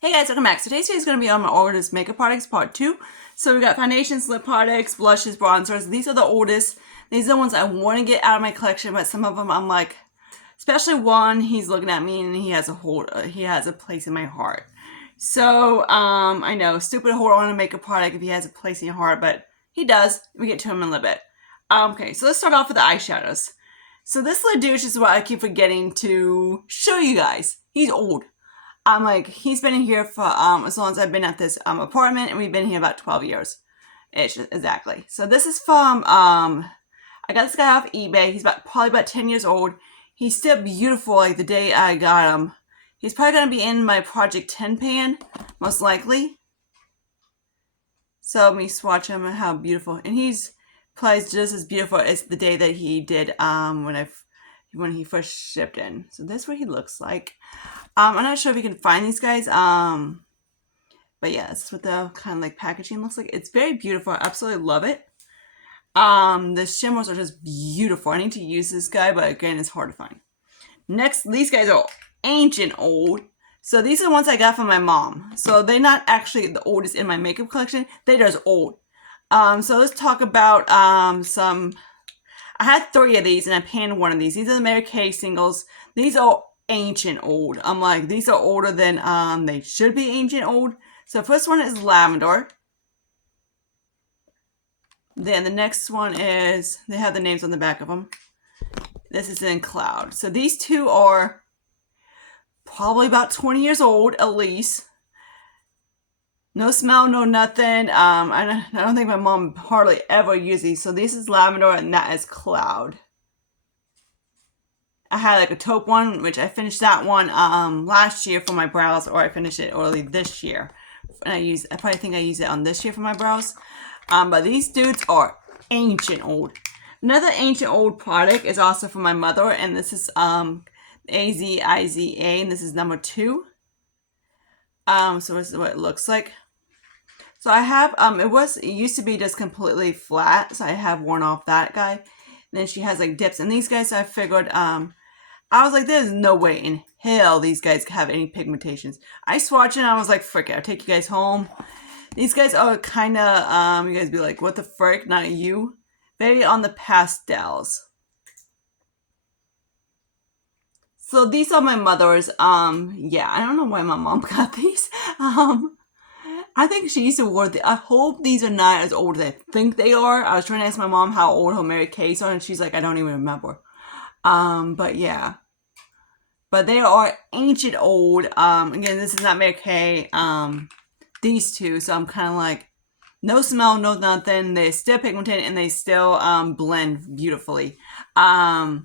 Hey guys, welcome back. So today's video is going to be on my oldest makeup products, part 2. So we got foundations, lip products, blushes, bronzers. These are the oldest. These are the ones I want to get out of my collection, but some of them I'm like, especially one, he's looking at me and he has a place in my heart. So, I know, stupid to hold on to a makeup product if he has a place in your heart, but he does. We get to him in a little bit. Okay, so let's start off with the eyeshadows. So this little douche is what I keep forgetting to show you guys. He's old. He's been in here for as long as I've been at this apartment, and we've been here about 12 years. Exactly. So this is from I got this guy off eBay. He's probably about 10 years old. He's still beautiful like the day I got him. He's probably gonna be in my Project 10 pan, most likely. So let me swatch him and how beautiful. And he's probably just as beautiful as the day that he did when he first shipped in. So this is what he looks like. I'm not sure if you can find these guys. But yeah, this is what the kind of like packaging looks like. It's very beautiful. I absolutely love it. The shimmers are just beautiful. I need to use this guy, but again, it's hard to find. Next, these guys are ancient old. So these are the ones I got from my mom. So they're not actually the oldest in my makeup collection. They're just old. So let's talk about some. I had 3 of these and I panned one of these. These are the Mary Kay singles. These are ancient old. I'm like, these are older than they should be ancient old. So first one is lavender. Then the next one is, they have the names on the back of them. This is in cloud. So these two are probably about 20 years old at least. No smell, no nothing. I don't think my mom hardly ever uses these. So this is lavender and that is cloud. I had like a taupe one, which I finished that one last year for my brows, or I finished it early this year. And I probably think I used it on this year for my brows. But these dudes are ancient old. Another ancient old product is also from my mother, and this is AZIZA, and this is number 2. So this is what it looks like. So I have, it used to be just completely flat, so I have worn off that guy. And then she has like dips, and these guys I figured, I was like, there's no way in hell these guys have any pigmentations. I swatched it and I was like, frick it, I'll take you guys home. These guys are kind of, you guys be like, what the frick, not you? Very on the pastels. So these are my mother's, yeah, I don't know why my mom got these. I think she used to wear I hope these are not as old as I think they are. I was trying to ask my mom how old her Mary Kay's are, and she's like, I don't even remember. But yeah. But they are ancient old. Again, this is not Mary Kay. These two, so I'm kind of like, no smell, no nothing. They're still pigmented and they still blend beautifully. We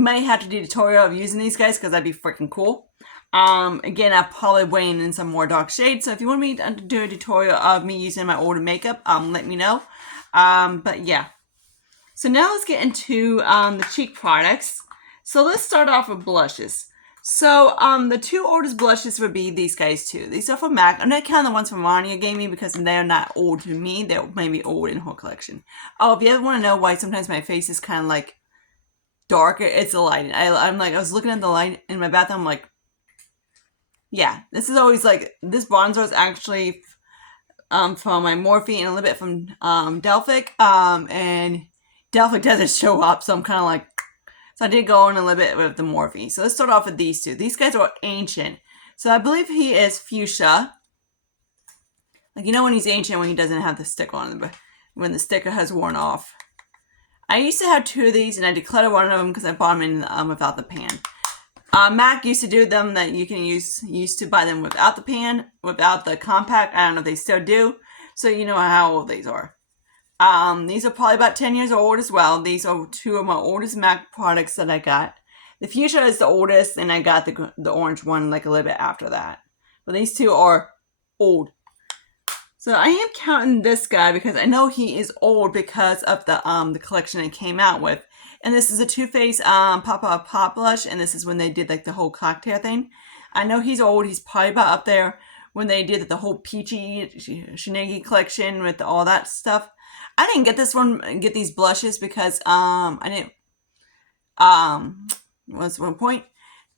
might have to do a tutorial of using these guys because that'd be freaking cool. Again, I'll probably weighing in some more dark shades. So if you want me to do a tutorial of me using my older makeup, let me know. But yeah. So now let's get into the cheek products. So let's start off with blushes. So the 2 oldest blushes would be these guys too. These are from MAC. I'm not counting the ones from Rania gave me because they're not old to me. They're maybe old in her collection. Oh, if you ever want to know why sometimes my face is kind of like darker, it's the lighting. I was looking at the light in my bathroom, I'm like, yeah, this is always like, this bronzer is actually from my Morphe and a little bit from Delphic. And Delphic doesn't show up, so I'm kind of like, so I did go in a little bit with the Morphe. So let's start off with these 2. These guys are ancient. So I believe he is fuchsia. Like, you know when he's ancient when he doesn't have the sticker on him, but when the sticker has worn off. I used to have 2 of these, and I decluttered one of them because I bought them in without the pan. MAC used to do them that you can used to buy them without the pan, without the compact. I don't know if they still do. So you know how old these are. These are probably about 10 years old as well. These are 2 of my oldest MAC products that I got. The fuchsia is the oldest, and I got the orange one like a little bit after that. But these 2 are old. So I am counting this guy because I know he is old because of the collection it came out with. And this is a Too Faced Pop Blush, and this is when they did like the whole cocktail thing. I know he's old. He's probably about up there when they did the whole peachy shenanigans collection with all that stuff. I didn't get these blushes because I didn't was one point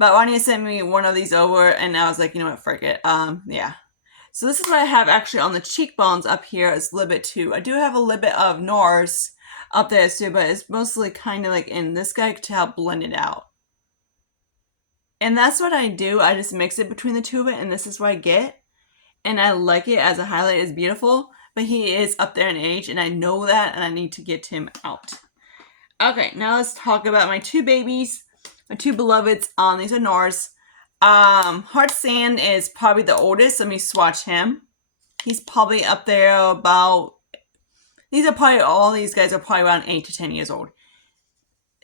But Anya sent me one of these over, and I was like, you know what, frick it. Yeah. So this is what I have actually on the cheekbones up here. It's a little bit too. I do have a little bit of NARS up there too, but it's mostly kind of like in this guy to help blend it out. And that's what I do. I just mix it between the two of it, and this is what I get. And I like it as a highlight. It's beautiful, but he is up there in age, and I know that, and I need to get him out. Okay, now let's talk about my two babies, my two beloveds. These are NARS. Heart Sand is probably the oldest. Let me swatch him. He's probably up there about. All these guys are probably around 8 to 10 years old.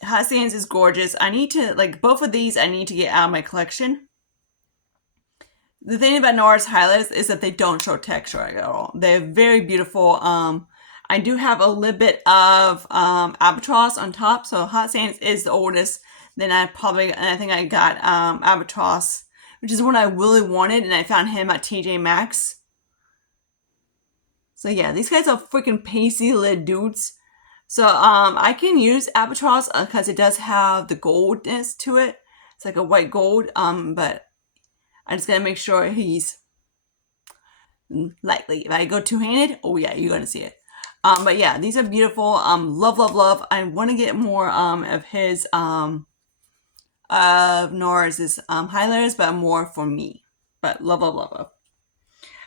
Hot Sands is gorgeous. I need to, like, both of these I need to get out of my collection. The thing about NARS highlights is that they don't show texture at all. They're very beautiful. I do have a little bit of Albatross on top, so Hot Sands is the oldest. Then I think I got Albatross, which is one I really wanted, and I found him at TJ Maxx. So yeah, these guys are freaking pasty little dudes. So I can use Albatross because it does have the goldness to it. It's like a white gold, but I just gotta make sure he's lightly. If I go two-handed, oh yeah, you're gonna see it. But yeah, these are beautiful. Love, love, love. I want to get more of his of NARS's highlighters, but more for me. But love, love, love, love.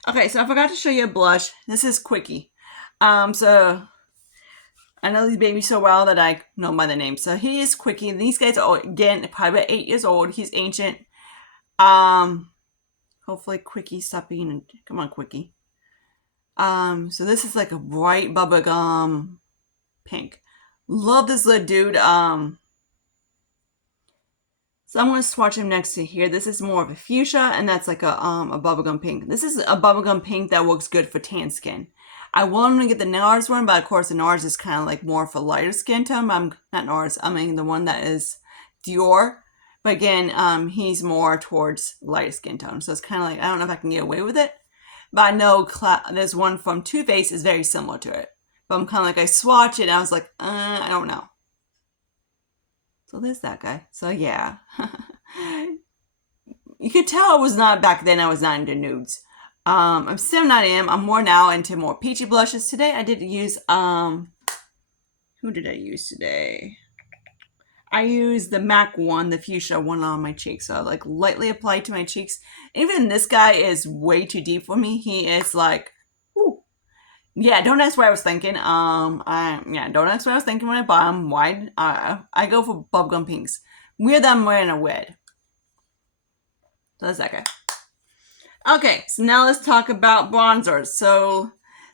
Okay, so I forgot to show you a blush. This is Quickie. So I know these babies so well that I know by the name. So he is Quickie. These guys are, again, probably about 8 years old. He's ancient. Hopefully Quickie stop being, come on, Quickie. So this is like a bright bubblegum pink. Love this little dude. So I'm going to swatch him next to here. This is more of a fuchsia, and that's like a bubblegum pink. This is a bubblegum pink that works good for tan skin. I wanted to get the NARS one, but of course the NARS is kind of like more for lighter skin tone. I'm not NARS. I mean the one that is Dior. But again, he's more towards lighter skin tone. So it's kind of like, I don't know if I can get away with it. But I know there's one from Too Faced is very similar to it. But I'm kind of like, I swatch it and I was like, I don't know. So there's that guy. So yeah. You could tell I was not, back then I was not into nudes. I'm still not in. I'm more now into more peachy blushes. Today I did use, who did I use today? I used the MAC one, the fuchsia one on my cheeks. So I like lightly applied to my cheeks. Even this guy is way too deep for me. He is like, ooh. Yeah, don't ask what I was thinking. Don't ask what I was thinking when I bought them. Why? I go for bubblegum pinks. Weird that I'm wearing a red. So that's that guy. Okay, so now let's talk about bronzers. So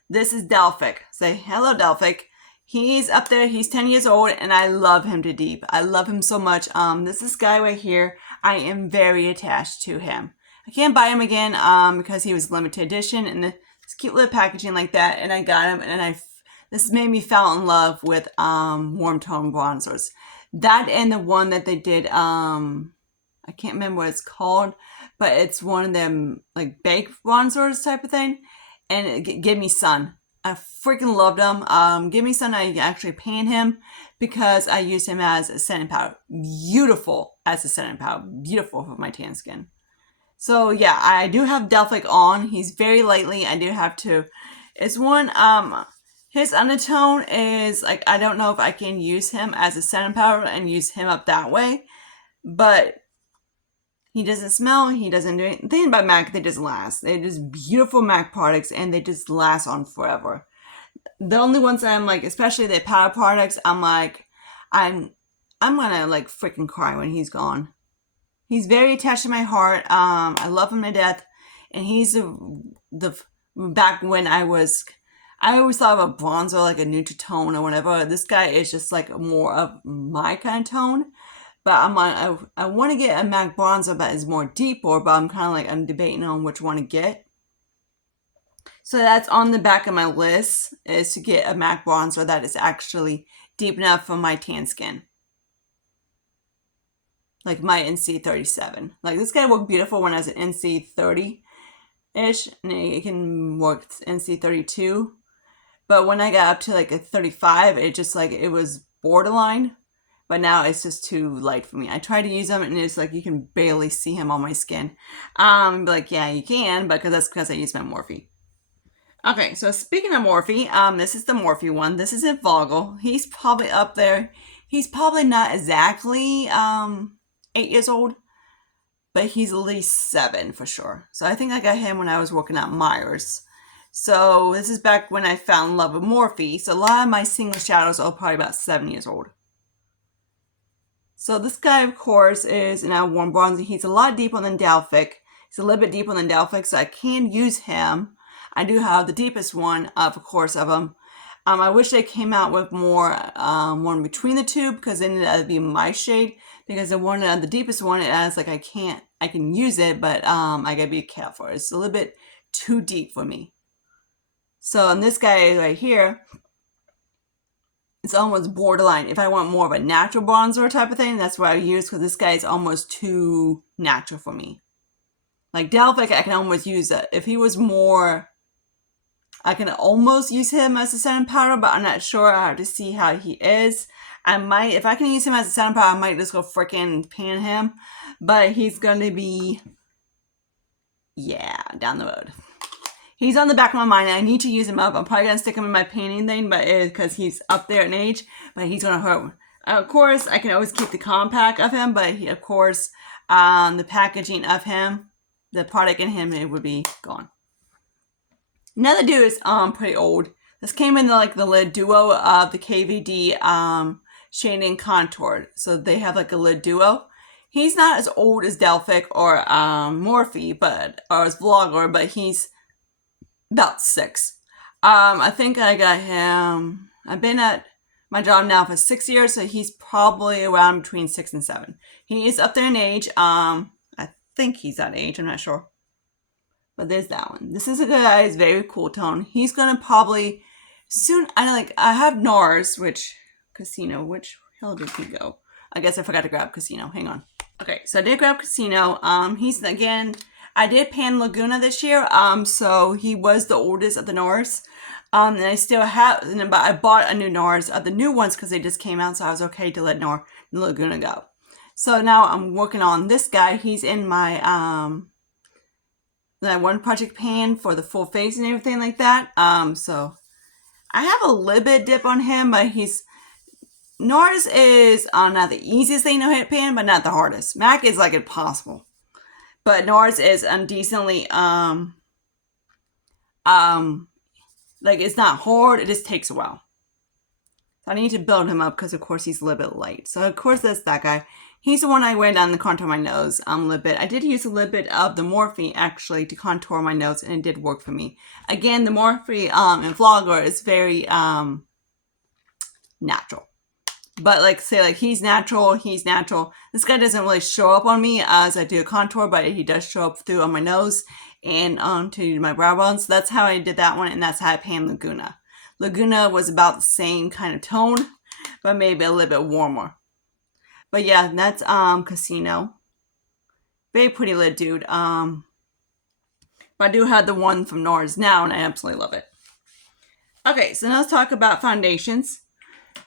this is Delphic. Say hello, Delphic. He's up there. He's 10 years old, and I love him to deep. I love him so much. This guy right here. I am very attached to him. I can't buy him again because he was limited edition and this cute little packaging like that. And I got him, and this made me fall in love with warm tone bronzers. That and the one that they did. I can't remember what it's called, but it's one of them like baked bronzers type of thing. And it gave me sun. I freaking loved him. Give Me Sun, I actually paint him because I used him as a setting powder. Beautiful as a setting powder. Beautiful for my tan skin. So yeah, I do have Delphic on. He's very lightly. I do have to. It's one, his undertone is like, I don't know if I can use him as a setting powder and use him up that way. But he doesn't smell. He doesn't do anything. The thing about MAC, they just last. They're just beautiful MAC products, and they just last on forever. The only ones that I'm like, especially the powder products, I'm like, I'm gonna like freaking cry when he's gone. He's very attached to my heart. I love him to death, and he's the back when I always thought of a bronzer like a Nutritone or whatever. This guy is just like more of my kind of tone. But I want to get a MAC bronzer that is more deeper, but I'm debating on which one to get. So that's on the back of my list, is to get a MAC bronzer that is actually deep enough for my tan skin. Like my NC37. Like this guy worked beautiful when I was at NC30-ish, and it can work NC32. But when I got up to like a 35, it just like, it was borderline. but now it's just too light for me. I tried to use them and it's like you can barely see him on my skin. Be like, yeah, you can, but that's because I use my Morphe. Okay, so speaking of Morphe, this is the Morphe one. This is in Vogel. He's probably up there. He's probably not exactly 8 years old, but he's at least 7 for sure. So I think I got him when I was working at Myers. So this is back when I found love with Morphe. So a lot of my single shadows are probably about 7 years old. So this guy, of course, is now warm bronzy. He's a lot deeper than Delphic. He's a little bit deeper than Delphic, so I can use him. I do have the deepest one, of course, of them. I wish they came out with more one between the two, because then it'd be my shade. Because the one, the deepest one, it has like I can use it, but I gotta be careful. It's a little bit too deep for me. So in this guy right here, it's almost borderline. If I want more of a natural bronzer type of thing, that's what I use, because this guy is almost too natural for me. Like Delphic, I can almost use it. If he was more, I can almost use him as a setting powder, but I'm not sure. I have to see how he is. I might, if I can use him as a setting powder, I might just go freaking pan him. But he's going to be, yeah, down the road. He's on the back of my mind. I need to use him up. I'm probably going to stick him in my painting thing, but because he's up there in age, but he's going to hurt. Of course, I can always keep the compact of him, but he, of course, the packaging of him, the product in him, it would be gone. Another dude is pretty old. This came in the lid duo of the KVD Shading Contour. So they have like a lid duo. He's not as old as Delphic or Morphe, or as Vlogger, but he's about 6. I think I got him. I've been at my job now for 6 years, so he's probably around between 6 and 7. He is up there in age. I think he's that age. I'm not sure. But there's that one. This is a guy's very cool tone. He's gonna probably soon. I have NARS, which hell did he go? I guess I forgot to grab Casino. Hang on. Okay, so I did grab Casino. He's again. I did pan Laguna this year. So he was the oldest of the NARS. And I still have, but I bought a new NARS of the new ones because they just came out, so I was okay to let Laguna go. So now I'm working on this guy. He's in my that one project pan for the full face and everything like that. So I have a little bit dip on him, but NARS is not the easiest thing to hit pan, but not the hardest. MAC is like impossible, but NARS is decently like it's not hard. It just takes a while. So I need to build him up because of course he's a little bit light. So of course that's that guy. He's the one I went down the contour of my nose a little bit. I did use a little bit of the Morphe actually to contour my nose, and it did work for me. Again, the Morphe in Vlogger is very natural. But he's natural. This guy doesn't really show up on me as I do a contour, but he does show up through on my nose and onto my brow bone. So that's how I did that one, and that's how I panned Laguna. Laguna was about the same kind of tone, but maybe a little bit warmer. But yeah, that's Casino. Very pretty lid dude. But I do have the one from NARS now, and I absolutely love it. Okay, so now let's talk about foundations.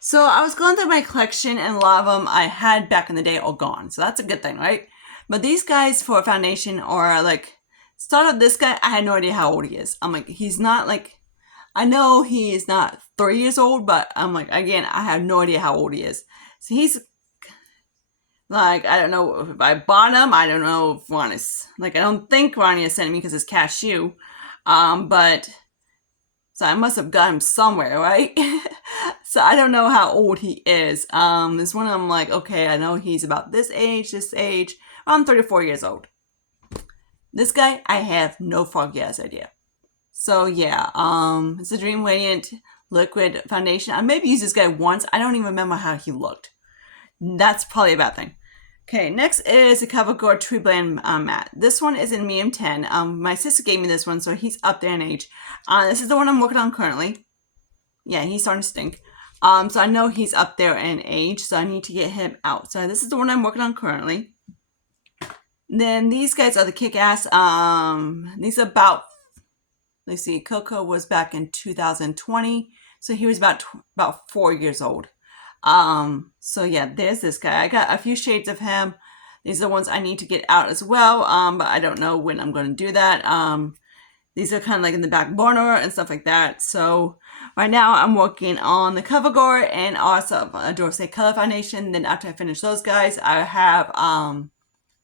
So I was going through my collection, and a lot of them I had back in the day are gone. So that's a good thing, right? But these guys for a foundation are start with this guy. I had no idea how old he is. I'm like, he's not I know he is not 3 years old, but I'm like, again, I have no idea how old he is. So he's I don't know if I bought him. I don't know if Ron is, I don't think Ronnie has sent me because it's cashew. But, so I must have got him somewhere, right? So I don't know how old he is. This one I'm like, okay, I know he's about this age, around 34 years old. This guy, I have no foggy ass idea. So yeah, it's a Dream Radiant liquid foundation. I maybe used this guy once. I don't even remember how he looked. That's probably a bad thing. Okay, next is the CoverGirl True Blend matte. This one is in medium 10. My sister gave me this one, so he's up there in age. This is the one I'm working on currently. Yeah, he's starting to stink. So I know he's up there in age, so I need to get him out. So this is the one I'm working on currently. Then these guys are the Kick-Ass. These are about, let's see, Coco was back in 2020, so he was about 4 years old. So yeah, there's this guy. I got a few shades of him. These are the ones I need to get out as well. But I don't know when I'm going to do that. These are kind of like in the back burner and stuff like that. So right now I'm working on the CoverGirl and also a Dorsey Color Foundation. Then after I finish those guys, I have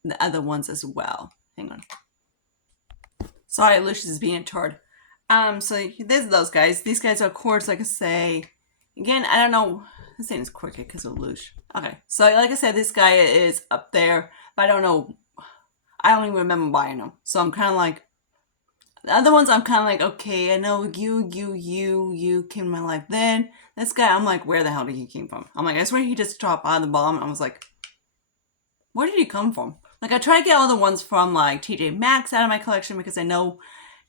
the other ones as well. Hang on. Sorry, Lucius is being a turd. So there's those guys. These guys are, of course, like I say, again, I don't know. This thing is quicker because of Lush. Okay, so like I said, this guy is up there, but I don't know. I don't even remember buying them. So I'm kind of like, the other ones I'm kind of like, okay, I know you came in my life then. This guy, I'm like, where the hell did he came from? I'm like, I swear he just dropped out of the bottom. I was like, where did he come from? Like, I try to get all the ones from like TJ Maxx out of my collection because I know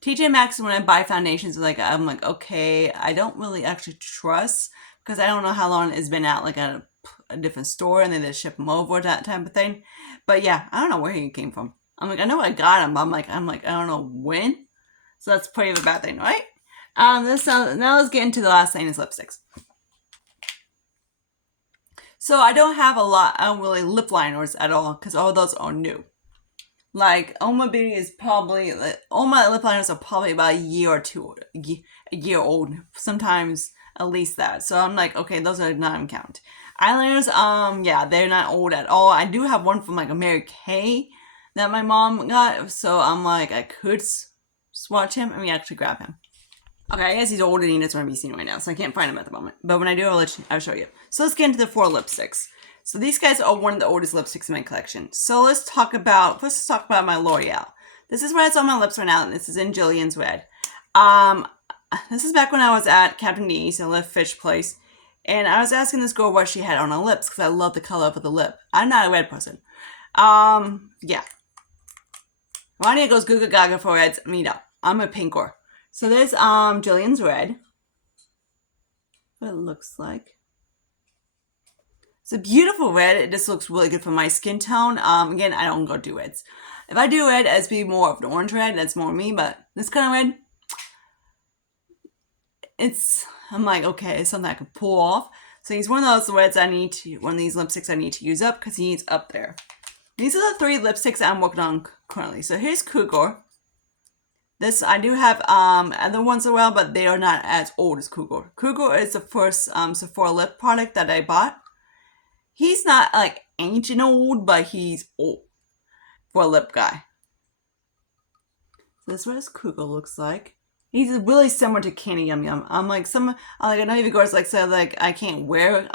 TJ Maxx, when I buy foundations, like I'm like, okay, I don't really actually trust because I don't know how long it's been out like at a different store and they just ship them over, that type of thing. But yeah, I don't know where he came from. I'm like, I know I got him, but I'm like, I don't know when. So that's pretty of a bad thing, right? Now let's get into the last thing is lipsticks. So I don't have a lot, I don't really lip liners at all because all those are new. Like, all my beauty is probably, all my lip liners are probably about a year or two, a year old. Sometimes at least that. So I'm like, okay, those are not even count. Eyeliners, yeah, they're not old at all. I do have one from like a Mary Kay that my mom got. So I'm like, I could swatch him. I mean, actually grab him. Okay, I guess he's older and he doesn't want to be seen right now, so I can't find him at the moment. But when I do, I'll show you. So let's get into the 4 lipsticks. So these guys are one of the oldest lipsticks in my collection. So let's talk about my L'Oreal. This is what it's on my lips right now, and this is in Jillian's Red. This is back when I was at Captain D's, I left Fish Place, and I was asking this girl what she had on her lips because I love the color of the lip. I'm not a red person. Yeah. Ronnie goes Goo Goo Gaga for reds. Me no. I'm a pinker. So there's Jillian's Red. What it looks like. It's a beautiful red. It just looks really good for my skin tone. Again, I don't go do reds. If I do red, it's be more of an orange red. That's more me. But this kind of red, I'm like, okay, it's something I could pull off. So he's one of those reds one of these lipsticks I need to use up because he's up there. These are the 3 lipsticks I'm working on currently. So here's Cougar. This, I do have other ones as well, but they are not as old as Cougar. Cougar is the first Sephora lip product that I bought. He's not like ancient old, but he's old for a lip guy. So this is what his Cougar looks like. He's really similar to Candy Yum Yum. I'm like I know you guys like said like I can't wear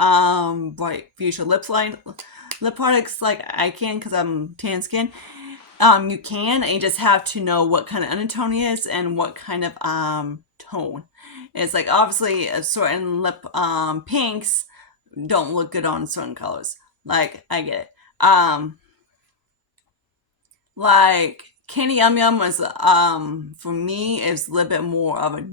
bright fuchsia lip products like I can because I'm tan skin. You can, and you just have to know what kind of undertone he is and what kind of tone. It's like obviously a certain lip pinks don't look good on certain colors. Like I get it. Like Candy Yum Yum was for me it was a little bit more of a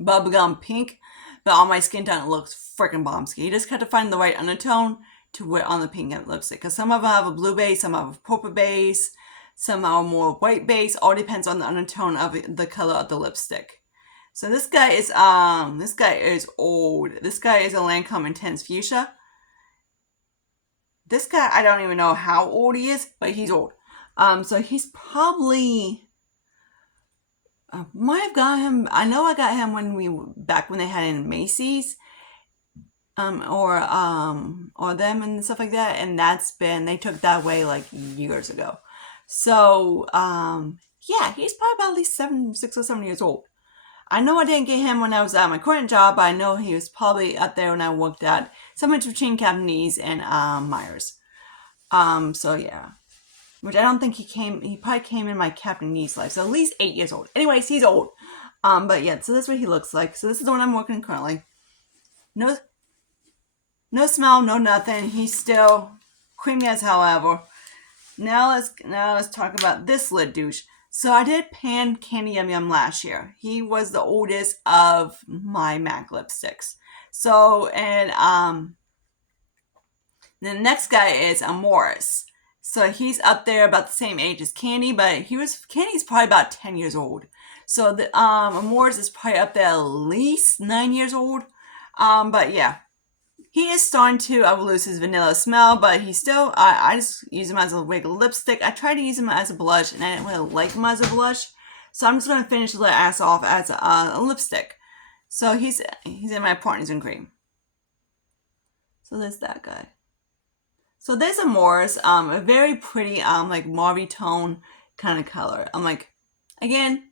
bubblegum pink, but on my skin tone it looks freaking bombsky. You just have to find the right undertone to wear on the pink lipstick because some of them have a blue base, some have a purple base. Some are more white base. All depends on the undertone of the color of the lipstick. So this guy is old. This guy is a Lancome Intense Fuchsia. This guy I don't even know how old he is, but he's old. So he's probably might have got him. I know I got him back when they had it in Macy's. Or them and stuff like that, and they took that away like years ago. So, yeah, he's probably about at least 6 or 7 years old. I know I didn't get him when I was at my current job, but I know he was probably up there when I worked at somewhere between Captain D's and Myers. So yeah. Which I don't think he probably came in my Captain D's life. So at least 8 years old. Anyways, he's old. But yeah, so that's what he looks like. So this is the one I'm working on currently. No smell, no nothing. He's still creamy as hell ever. Now let's talk about this lid douche. So I did pan Candy Yum Yum last year. He was the oldest of my MAC lipsticks. So and the next guy is Morris. So he's up there about the same age as Candy, but Candy's probably about 10 years old. So the Morris is probably up there at least 9 years old. But yeah. He is starting to lose his vanilla smell, but he still, I just use him as a regular lipstick. I tried to use him as a blush, and I didn't really like him as a blush. So I'm just going to finish the ass off as a lipstick. So he's in my partners in cream. So there's that guy. So there's a Morris, a very pretty, like mauve tone kind of color. I'm like, again,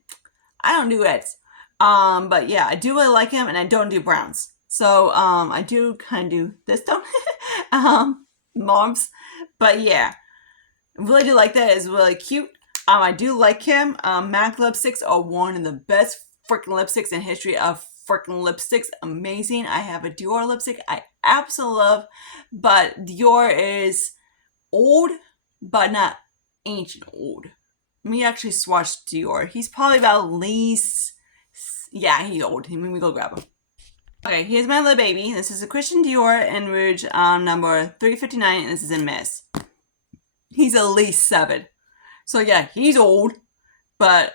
I don't do reds. But yeah, I do really like him, and I don't do browns. So, I do kind of do this tone, mauves. But yeah, I really do like that. It's really cute. I do like him. MAC lipsticks are one of the best freaking lipsticks in history of freaking lipsticks. Amazing. I have a Dior lipstick I absolutely love, but Dior is old, but not ancient old. Let me actually swatch Dior. He's probably about at least, yeah, he's old. Let me go grab him. Okay, here's my little baby. This is a Christian Dior in Rouge number 359, and this is in Miss. He's at least 7. So yeah, he's old, but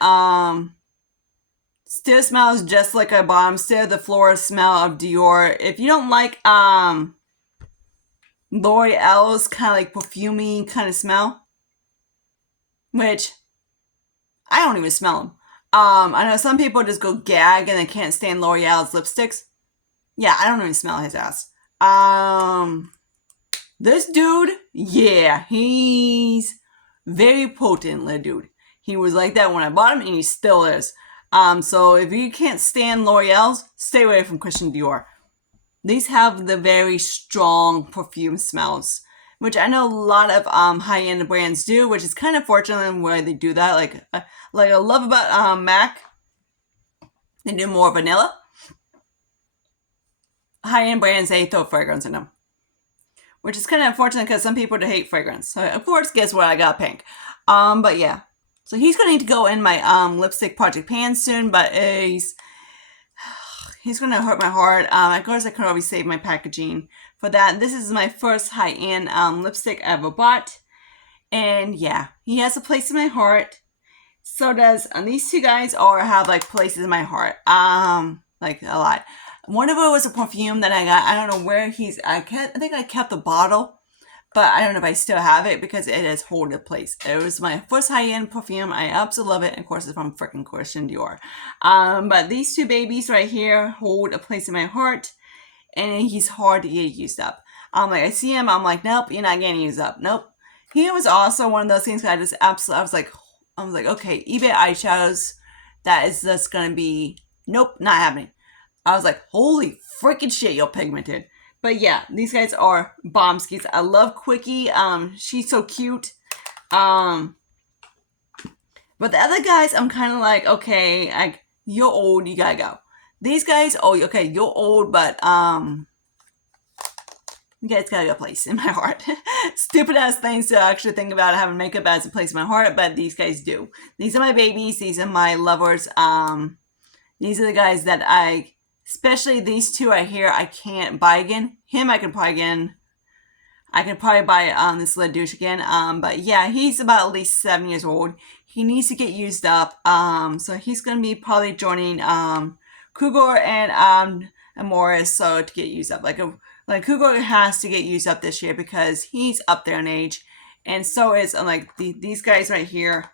still smells just like a bottom. Still the floral smell of Dior. If you don't like L'Oreal's kind of like perfumey kind of smell, which I don't even smell them. I know some people just go gag and they can't stand L'Oreal's lipsticks. Yeah, I don't even smell his ass. This dude, yeah, he's very potent, little dude. He was like that when I bought him, and he still is. So if you can't stand L'Oreal's, stay away from Christian Dior. These have the very strong perfume smells, which I know a lot of high-end brands do, which is kind of fortunate where they do that. Like I love about MAC, they do more vanilla. High-end brands, they throw fragrance in them, which is kind of unfortunate because some people hate fragrance. So of course, guess what? I got pink. But yeah, so he's going to need to go in my lipstick project pan soon, but he's going to hurt my heart. Of course, I could always save my packaging for that. This is my first high-end lipstick I ever bought, and yeah, he has a place in my heart. So does these two guys, or have like places in my heart. Like a lot. One of it was a perfume that I got. I don't know where I think I kept the bottle, but I don't know if I still have it because it has hold a place. It was my first high-end perfume. I absolutely love it. And of course, it's from freaking Christian Dior. But these two babies right here hold a place in my heart, and he's hard to get used up. I see him, I'm like, nope, you're not getting used up. Nope. He was also one of those things that I was like, okay, eBay eyeshadows, that is just gonna be, nope, not happening. I was like, holy freaking shit, you're pigmented. But yeah, these guys are bombskis. I love Quickie. She's so cute. But the other guys, I'm kind of like, okay, you're old, you gotta go. These guys, oh, okay, you're old, but you guys gotta get a place in my heart. Stupid ass things to actually think about having makeup as a place in my heart, but these guys do. These are my babies. These are my lovers. These are the guys that especially these two right here, I can't buy again. Him, I could buy again. I could probably buy this little douche again. But yeah, he's about at least 7 years old. He needs to get used up. So he's gonna be probably joining Cougar and Morris, so to get used up. Like Cougar has to get used up this year because he's up there in age, and so is these guys right here.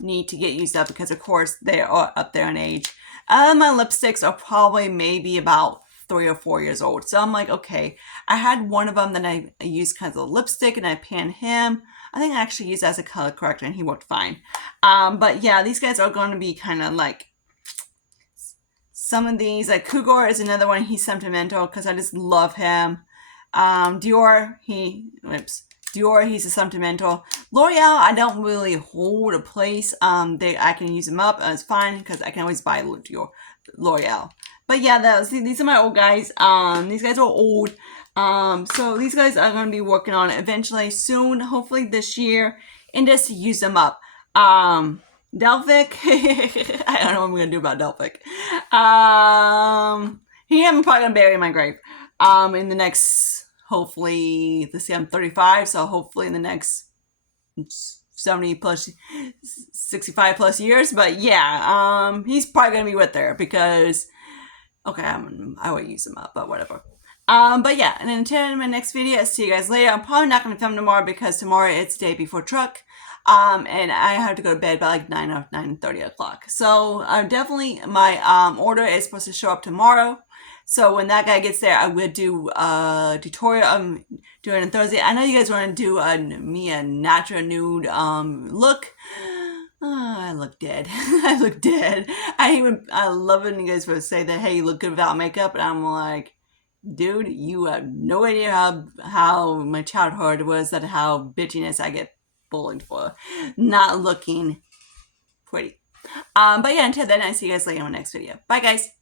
Need to get used up because of course they are up there in age. My lipsticks are probably maybe about 3 or 4 years old. So I'm like, okay, I had one of them that I used kind of a lipstick and I panned him. I think I actually used it as a color corrector and he worked fine. But yeah, these guys are going to be kind of like some of these. Like Cougar is another one. He's sentimental because I just love him. Dior, he's a sentimental. L'Oreal, I don't really hold a place. I can use them up. It's fine because I can always buy L'Oreal. But yeah, these are my old guys. These guys are old. So these guys are going to be working on it eventually, soon, hopefully this year, and just to use them up. Delphic, I don't know what I'm going to do about Delphic. I'm probably going to bury in my grave. In the next, hopefully, let's see, I'm 35, so hopefully in the next 70 plus, 65 plus years. But yeah, he's probably going to be with there because, okay, I would use him up, but whatever. But yeah, and then until my next video, I'll see you guys later. I'm probably not going to film tomorrow because tomorrow it's day before truck. And I have to go to bed by like 9 or 9:30 o'clock. So definitely my order is supposed to show up tomorrow. So when that guy gets there, I will do a tutorial. I'm doing it on Thursday. I know you guys want to do me a natural nude look. Oh, I look dead. I look dead. I love it when you guys would say that, hey, you look good without makeup, and I'm like, dude, you have no idea how my childhood was, that how bitchiness I get bullied for not looking pretty. But yeah, until then, I see you guys later in my next video. Bye, guys.